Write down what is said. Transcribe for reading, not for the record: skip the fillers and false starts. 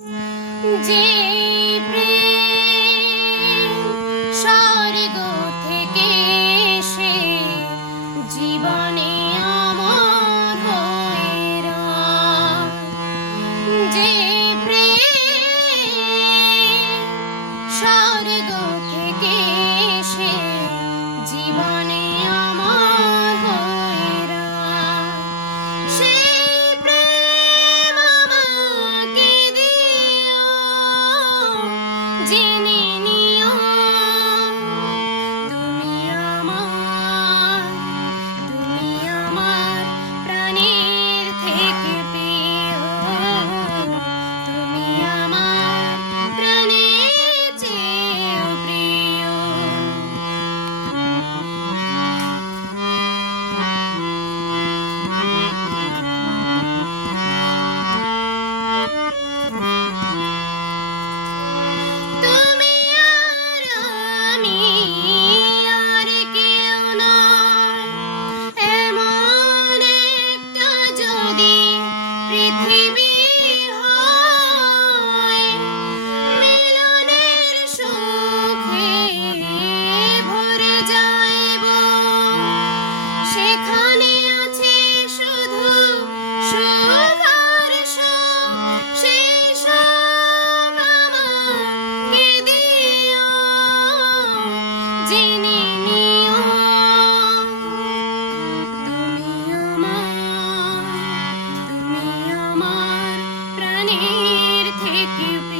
যে প্রেম স্বর্গ থেকে এসে জীবনে অমর হয়ে রয়। যে প্রেম স্বর্গ থেকে এসে জীবনে অমর হয়ে রয়। সেই প্রেম আমাকে দিও, জেনে নিও তুমি আমার, তুমি আমার প্রাণের থেকে প্রিয়, তুমি আমার প্রাণের চেয়েও প্রিয়। তুমি আর আমি আর কেউ নয়, এমন একটা যদি পৃথিবী হয়, মিলনের সুখে ভরে যাইব, সেখানে আছে শুধু সুখ আর সুখ। সেই সুখ আমাকে দিও, জেনে নিও তুমি আমার, তুমি আমার প্রাণের থেকে প্রিয়।